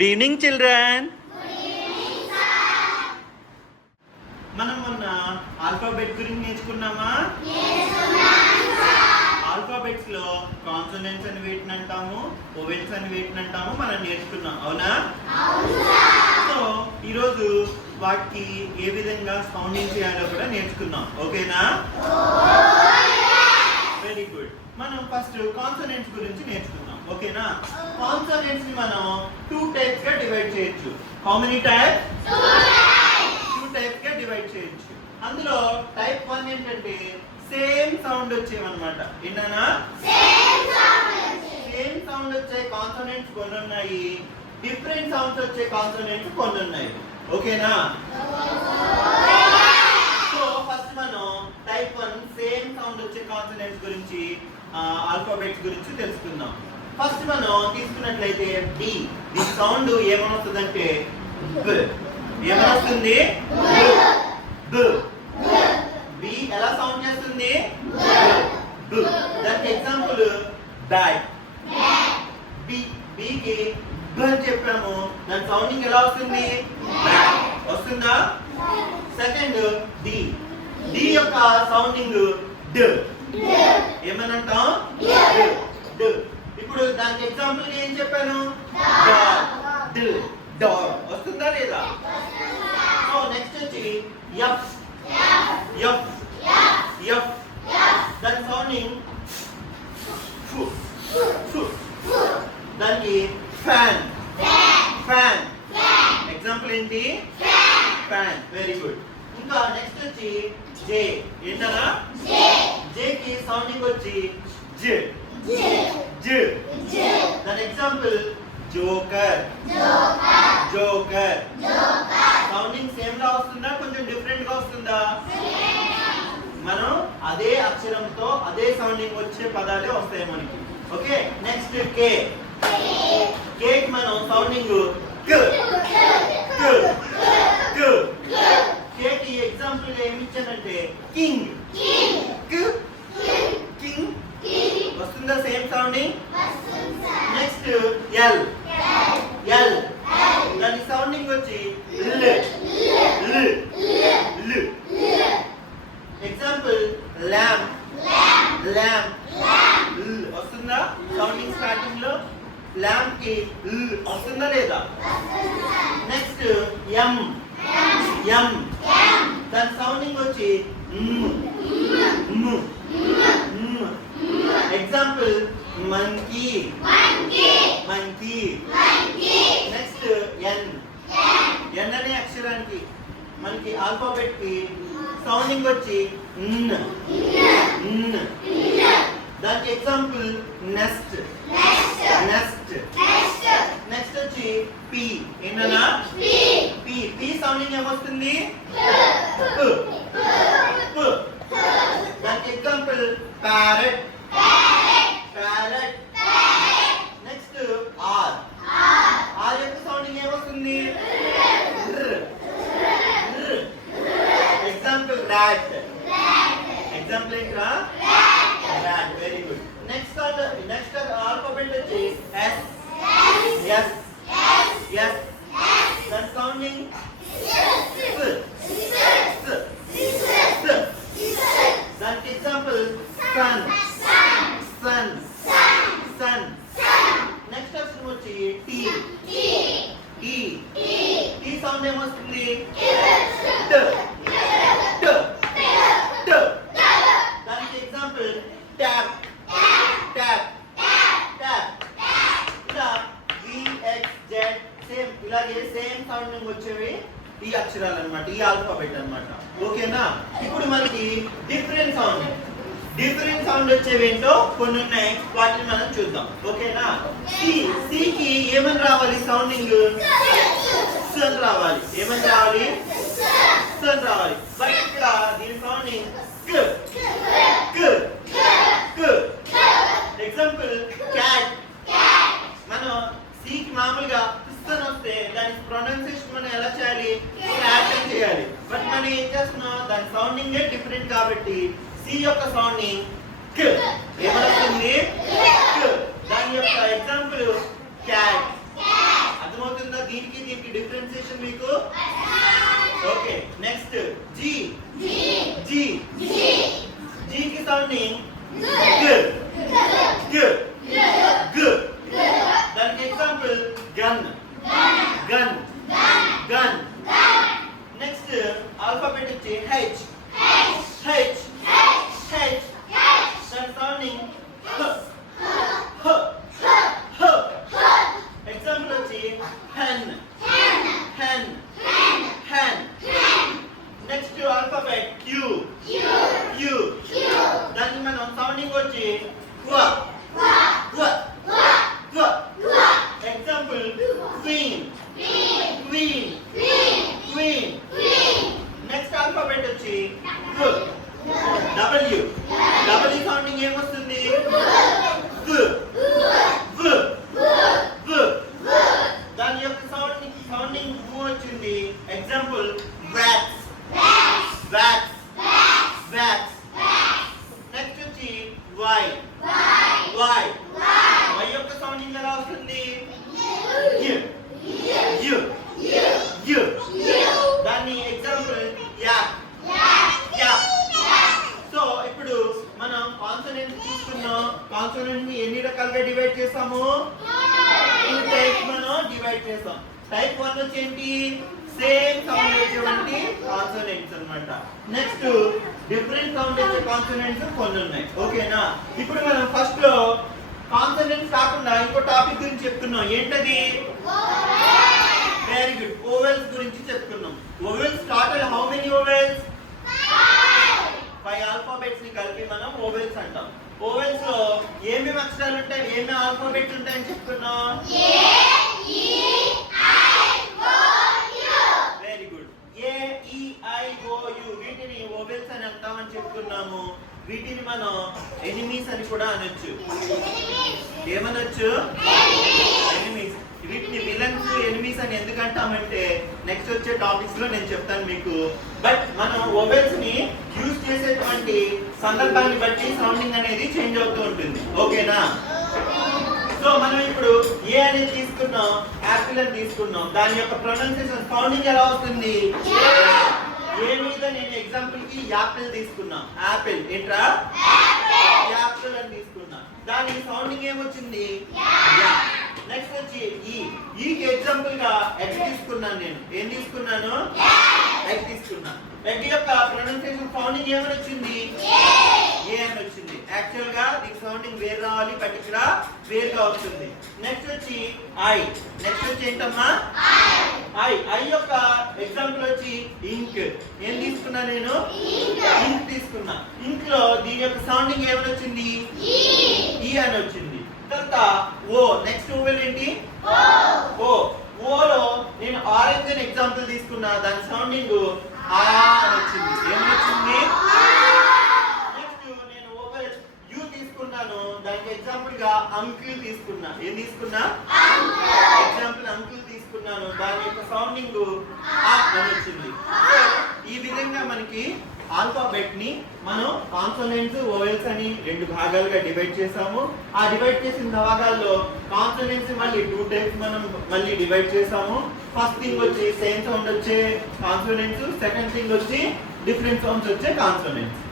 Good evening children. మనం మొన్న alphabet గురించి నేర్చుకున్నామా? ఆల్ఫాబెట్స్ లో కాన్సోనెంట్స్ అని వీటిని అంటాము, వొవెల్స్ అని వీటిని అంటాము, మనం నేర్చుకున్నాం, అవునా? సో ఈరోజు వాటికి ఏ విధంగా సౌండింగ్ చేయాలో కూడా నేర్చుకున్నాం, ఓకేనా? Very good. మనం ఫస్ట్ కాన్సోనెంట్స్ గురించి నేర్చుకున్నాం, ఓకేనా? కాన్సోనెంట్స్ ని మనం 2 టైప్స్ గా డివైడ్ చేయొచ్చు. How many types? 2 టైప్స్ గా డివైడ్ చేయొచ్చు. అందులో టైప్ 1 ఏంటంటే సేమ్ సౌండ్ వచ్చేవన్నమాట. ఏంటన్నా? సేమ్ సౌండ్ వచ్చే కాన్సోనెంట్స్ కొన్ని ఉన్నాయి, డిఫరెంట్ సౌండ్స్ వచ్చే కాన్సోనెంట్స్ కొన్ని ఉన్నాయి, ఓకేనా? సో ఫస్ట్ మనం టైప్ 1 సేమ్ సౌండ్ వచ్చే కాన్సోనెంట్స్ గురించి, ఆల్ఫాబెట్స్ గురించి తెలుసుకుందాం. ఫస్ట్ మనం తీసుకున్నట్లయితే డి. ది సౌండ్ ఏమొస్తుందంటే బ్. ఏమొస్తుంది? బ్. బి ఎలా సౌండ్ చేస్తుంది? బ్. దానికి ఎగ్జాంపుల్ బ్యాట్. బికి బ్ అని చెప్పాము, దాని సౌండింగ్ ఎలా వస్తుంది? బ్యాట్ వస్తుందా? Second D. డి యొక్క సౌండింగ్ డ్. ఏమని అంటాం? డ్. ఇప్పుడు దానికి ఎగ్జాంపుల్ ఏం చెప్పాను? డాగ్. డాగ్ వస్తుందా లేదా? సో నెక్స్ట్ వచ్చి ఎఫ్. ఎఫ్. ఎఫ్. దాని సౌండింగ్ ఫు. ఫు. దానికి ఫ్యాన్. ఫ్యాన్. ఎగ్జాంపుల్ ఏంటి? ఫ్యాన్. Very good. ఇంకా నెక్స్ట్ వచ్చి జే. ఏంటన్నా? జే కి సౌండింగ్ వచ్చి జ. జ. దాని example joker. Joker. Sounding same గా వస్తుందా, కొంచెం డిఫరెంట్ గా వస్తుందా? మనం అదే అక్షరంతో అదే సౌండింగ్ వచ్చే పదాలే వస్తాయి మనకి, ఓకే? నెక్స్ట్ కే. కే కి మనం సౌండింగ్ క్. క్. క్. కే కి ఎగ్జాంపుల్ ఏమి ఇచ్చానంటే కింగ్. క్. కింగ్ వస్తుందా same sounding? Next L. L. దాని సౌండింగ్ వచ్చి ల్. ల్. ల్. Example lamp. ల్యాంప్. ల్ వస్తుందా సౌండింగ్ స్టార్టింగ్ లో? ల్యాంప్ కి ల్ వస్తుందా లేదా? Next M. ఎం. దాని సౌండింగ్ వచ్చి example monkey. Monkey. Next N. N అనే అక్షరానికి మనకి ఆల్ఫాబెట్ కి సౌండింగ్ వచ్చి న్. దానికి ఎగ్జాంపుల్ నెస్ట్. నెస్ట్. నెక్స్ట్ వచ్చి పి. ఏంటన్నా? పి. పి సౌండింగ్ ఏమొస్తుంది? దానికి example parrot. Parrot. Next R. R యొక్క సౌండింగ్ ఏమొస్తుంది? Example rat. ఎగ్జాంపుల్ ఏంట్రా? Rat. Very good. Next alphabet వచ్చి ఎస్. ఎస్. ఎస్. దాని సౌండింగ్ దానికి example sun. Sun. Sun. Next అక్షరం వచ్చి టీ. టీ. టీ సౌండ్ ఏమొస్తుంది? ట. ట. ట. దానికి ఎగ్జాంపుల్ ట్యాప్. ట్యాప్. ట్యాప్. ఇలా VXZ సేమ్ ఇలాగే సేమ్ సౌండింగ్ వచ్చేవి ఈ అక్షరాలు అన్నమాట, ఈ ఆల్ఫాబెట్ అన్నమాట, ఓకేనా? ఇప్పుడు మనకి డిఫరెంట్ సౌండ్ వచ్చేవి ఏంటో కొన్ని ఉన్నాయి, వాటిని మనం చూద్దాం, ఓకేనా? సి. కి ఏమని రావాలి సౌండింగ్? స్ అని రావాలి. ఏమని రావాలి? స్ అని రావాలి. బట్ ఇక్కడ దీని సౌండింగ్ క్. క్. క్. Example cat. మనం సి కి మామూలుగా అని వస్తే దాని ప్రొనౌన్సియేషన్ మనం ఎలా చేయాలి? క్యాట్ అని చేయాలి. బట్ మనం ఏం చేస్తున్నాం, దాని సౌండింగ్ డిఫరెంట్ కాబట్టి సి యొక్క సౌండింగ్ క్. ఏమవుతుంది? క్. దాని యొక్క ఎగ్జాంపుల్ క్యాట్. అర్థమవుతుందా? దీనికి దీనికి డిఫరెన్షియేషన్ మీకు okay next G G G కి సౌండింగ్ గ్ గ్ గ్ దానికి example gun gun gun next alphabet వచ్చి హెచ్ హెచ్ హెచ్ దాని సౌండింగ్ ఎగ్జాంపుల్ వచ్చి hen hen hen next alphabet q q దాన్ని మనం సౌండింగ్ వచ్చి q q q example queen queen queen next alphabet వచ్చి w w సౌండింగ్ ఏమొస్తుంది v v v దాని యొక్క సౌండింగ్ వచ్చింది example wax wax wax next వచ్చి y y y యొక్క సౌండింగ్ ఎలా వస్తుంది y y y దాని ఎగ్జాంపుల్ yak yak సో ఇప్పుడు మనం కాన్సోనెంట్ తీసుకున్నాం కాన్సోనెంట్ ని ఎన్ని రకాలుగా డివైడ్ చేసాము టూ టైప్స్ మనం డివైడ్ చేసాం టైప్ 1 వచ్చి ఏంటి సేమ్ సౌండ్ వచ్చేవంటి కాన్సోనెంట్స్ అన్నమాట నెక్స్ట్ డిఫరెంట్ సౌండ్ వచ్చే కాన్సోనెంట్స్ కొన్ని ఉన్నాయి ఓకేనా ఇప్పుడు మనం ఫస్ట్ లో కాన్సోనెంట్స్ కాకుండా ఇంకో టాపిక్ గురించి చెప్తున్నాం ఏంటది వెరీ గుడ్ ఓవెల్స్ గురించి చెప్తున్నాం vowels total how many vowels 5 alphabets ని కలిపి మనం ఓవెల్స్ అంటాం ఓవెల్స్ లో ఏమేమి అక్షరాలు ఉంటాయి ఏమేమి ఆల్ఫాబెట్స్ ఉంటాయని చెప్తున్నాం వెరీ గుడ్ ఏ ఈ ఐ ఓ యు వీటిని ఓవెల్స్ అని అంటామని చెప్తున్నాము వీటిని మనం ఎనిమీస్ అని కూడా అనొచ్చు ఏమనొచ్చు ఎనిమీస్ వీటిని విలన్స్ ఎనిమీస్ అని ఎందుకు అంటామంటే నెక్స్ట్ వచ్చే టాపిక్స్ లో నేను చెప్తాను మీకు బట్ మనం ఓవెల్స్ ని యూజ్ చేసేటువంటి సందర్భాన్ని బట్టి సౌండింగ్ అనేది చేంజ్ అవుతూ ఉంటుంది ఓకేనా సో మనం ఇప్పుడు ఏ అనేది తీసుకున్నాం యాపిల్ అని తీసుకున్నాం దాని యొక్క ప్రొనౌన్సియేషన్ సౌండింగ్ ఎలా వస్తుంది ఏ మీద నేను ఎగ్జాంపుల్ కి యాపిల్ తీసుకున్నా యాపిల్ ఏంట్రా యాపిల్ అని తీసుకున్నా దాని సౌండింగ్ ఏమొచ్చింది యా నెక్స్ట్ వచ్చి ఈ కి ఎగ్జాంపుల్ గా ఎగ్ తీసుకున్నాను నేను ఏం తీసుకున్నాను ఎగ్ తీసుకున్నా ఎగ్ యొక్క ప్రొనౌన్సియేషన్ సౌండింగ్ ఏమని వచ్చింది ఏ అని వచ్చింది యాక్చువల్ గా దీని సౌండింగ్ వేరు రావాలి బట్ ఇక్కడ వేరుగా వస్తుంది నెక్స్ట్ వచ్చి ఐ నెక్స్ట్ వచ్చి ఏంటమ్మా ఐ యొక్క ఎగ్జాంపుల్ వచ్చి ఇంక్ ఏం తీసుకున్నా నేను ఇంక్ తీసుకున్నా ఇంక్ లో దీని యొక్క సౌండింగ్ ఏమని వచ్చింది ఈ అని వచ్చింది తర్వాత ఓ నెక్స్ట్ ఓవెల్ ఏంటి ఓ ఓలో నేను ఆరెంజ్ అని ఎగ్జాంపుల్ తీసుకున్నా దాని సౌండింగ్ ఆ అని వచ్చింది ఏమని వచ్చింది నెక్స్ట్ నేను ఓవెల్ యు తీసుకున్నాను దానికి ఎగ్జాంపుల్ గా అంకిల్ తీసుకున్నా ఏం తీసుకున్నా ఎగ్జాంపుల్ అంకిల్ తీసుకున్నాను దాని యొక్క సౌండింగ్ ఆ అని వచ్చింది ఈ విధంగా మనకి ఆల్ఫాబెట్ ని మనం కాన్సోనెంట్స్ ఓవెల్స్ అని రెండు భాగాలుగా డివైడ్ చేసాము ఆ డివైడ్ చేసిన భాగాల్లో కాన్సోనెంట్స్ మళ్ళీ 2 టైప్స్ మనం మళ్ళీ డివైడ్ చేసాము ఫస్ట్ థింగ్ వచ్చి సేమ్ సౌండ్ వచ్చే కాన్సోనెంట్స్ సెకండ్ థింగ్ వచ్చి డిఫరెంట్ సౌండ్స్ వచ్చే కాన్సోనెంట్స్